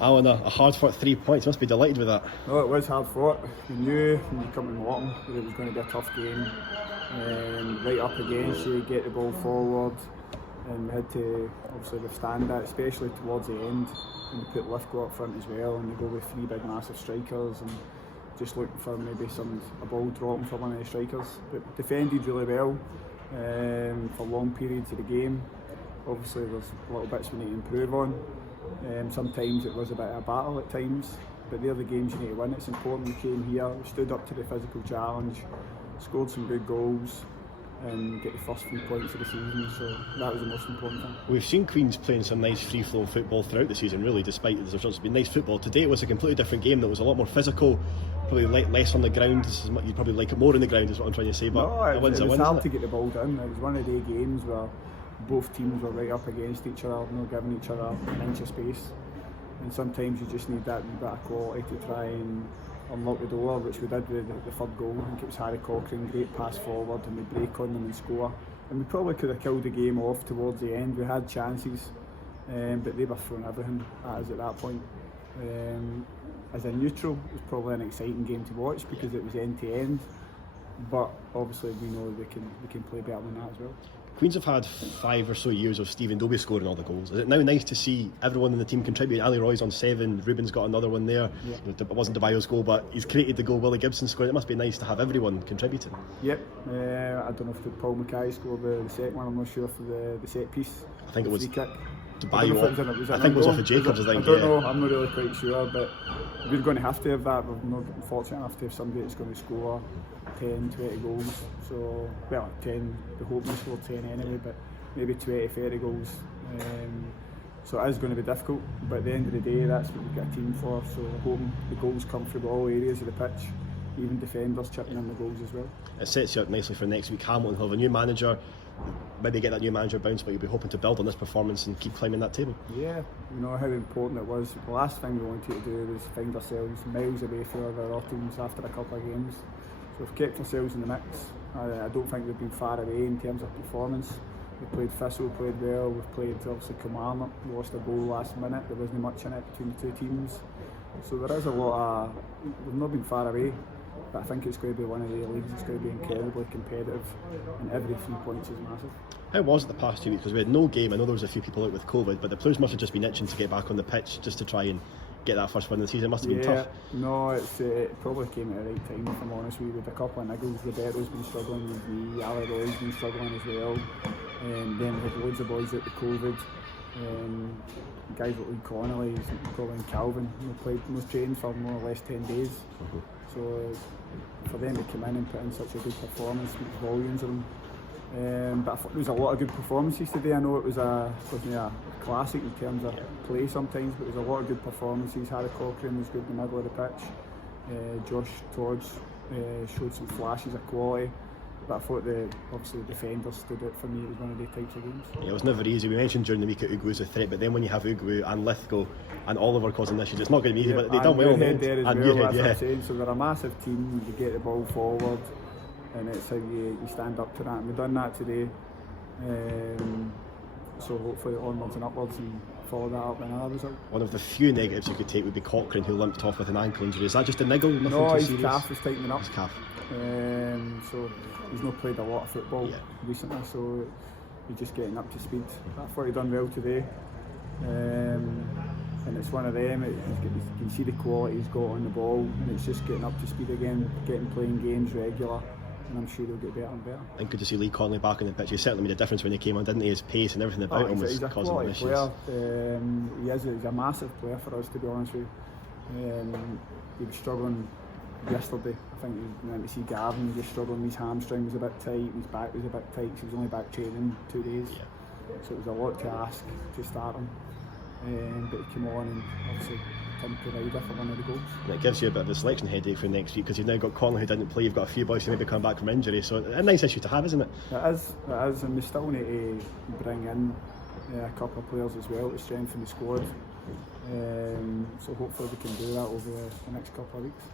Allan, a hard-fought 3 points. Must be delighted with that. No, it was hard fought. We knew when you come to Morton that it was going to be a tough game. Right up against you, get the ball forward, and we had to obviously withstand that, especially towards the end. And we put Lithgow up front as well, and we go with three big massive strikers, and just looking for maybe a ball dropping for one of the strikers. But defended really well for long periods of the game. Obviously there's little bits we need to improve on. Sometimes it was a bit of a battle at times, but they're the games you need to win. It's important we came here, we stood up to the physical challenge, scored some good goals, and get the first 3 points of the season, so that was the most important thing. We've seen Queens playing some nice free-flowing football throughout the season, really, despite the results. It's been nice football. Today it was a completely different game that was a lot more physical, probably less on the ground. You'd probably like it more on the ground is what I'm trying to say, but no, it was win, hard to get the ball down. It was one of the games where both teams were right up against each other, not giving each other an inch of space, and sometimes you just need that bit of quality to try and unlock the door, which we did with the third goal. I think it was Harry Cochrane, great pass forward, and we break on them and score. And we probably could have killed the game off towards the end. We had chances, but they were throwing everything at us at that point. As a neutral, it was probably an exciting game to watch because it was end to end. But obviously we know we can play better than that as well. Queens have had 5 or so years of Stephen Dobie scoring all the goals. Is it now nice to see everyone in the team contribute? Ali Roy's on 7, Ruben's got another one there. Yeah. It wasn't Debayo's goal, but he's created the goal. Willie Gibson scored. It must be nice to have everyone contributing. Yep. I don't know if Paul Mackay scored the second one. I'm not sure for the set piece. I think it was free kick. Debayo. I think it was off of Jacobs. I don't know. I'm not really quite sure, but we're going to have to have that. We're not fortunate enough to have somebody that's going to score 10, 20 goals. So, well, 10. The hope we score 10 anyway, but maybe 20, 30 goals. So it is going to be difficult, but at the end of the day, that's what we've got a team for. So hoping the goals come through all areas of the pitch, even defenders chipping in the goals as well. It sets you up nicely for next week. Hamilton will have a new manager, maybe get that new manager bounce, but you'll be hoping to build on this performance and keep climbing that table. Yeah, you know how important it was. The last thing we wanted to do was find ourselves miles away from our other teams after a couple of games. So we've kept ourselves in the mix. I don't think we've been far away in terms of performance. We played Thistle, played well. We've played obviously Kilmarnock, lost a goal last minute. There wasn't much in it between the two teams. So there is a lot of, we've not been far away, but I think it's going to be one of the leagues that's going to be incredibly competitive, and every 3 points is massive. How was it the past 2 weeks? Because we had no game. I know there was a few people out with COVID, but the players must have just been itching to get back on the pitch just to try and get that first win of the season. It must have been tough. No, it probably came at the right time, if I'm honest with you. With a couple of niggles, Roberto's been struggling with me, Ali Roy's been struggling as well. Then we had loads of boys out with COVID. Guys like Lee Connolly, probably Calvin, most trained for more or less 10 days. So for them to come in and put in such a good performance, speaks volumes of them. But I thought there was a lot of good performances today. I know it was a classic in terms of play sometimes, but there was a lot of good performances. Harry Cochrane was good in the middle of the pitch. Josh Todds showed some flashes of quality. But I thought obviously the defenders stood out for me. It was one of the types of games. Yeah, it was never easy. We mentioned during the week that Ugu was a threat, but then when you have Ugu and Lithgow and Oliver causing issues, it's not going to be easy. But they done well. There as and well, Muirhead, that's what I'm saying. So they're a massive team. You get the ball forward, and it's how you stand up to that. And we've done that today. So hopefully onwards and upwards and follow that up with another result. One of the few negatives you could take would be Cochrane, who limped off with an ankle injury. Is that just a niggle? Nothing no, too his serious? calf is tightening up. His calf. So he's not played a lot of football recently, so he's just getting up to speed. I thought he done well today, and it's one of them. You can see the quality he's got on the ball, and it's just getting up to speed again, playing games regular. And I'm sure he'll get better and better. And good to see Lee Connolly back on the pitch. He certainly made a difference when he came on, didn't he? His pace and everything about him was causing issues. He's a massive player for us, to be honest with you. He was struggling yesterday. I think we went to see Gavin, he was struggling. His hamstring was a bit tight, his back was a bit tight. He was only back training 2 days. So it was a lot to ask to start him. But he came on and obviously Tim provided for one of the goals. And it gives you a bit of a selection headache for next week because you've now got Connolly who didn't play, you've got a few boys who maybe come back from injury, so a nice issue to have, isn't it? It is, and we still need to bring in a couple of players as well to strengthen the squad. So hopefully we can do that over the next couple of weeks.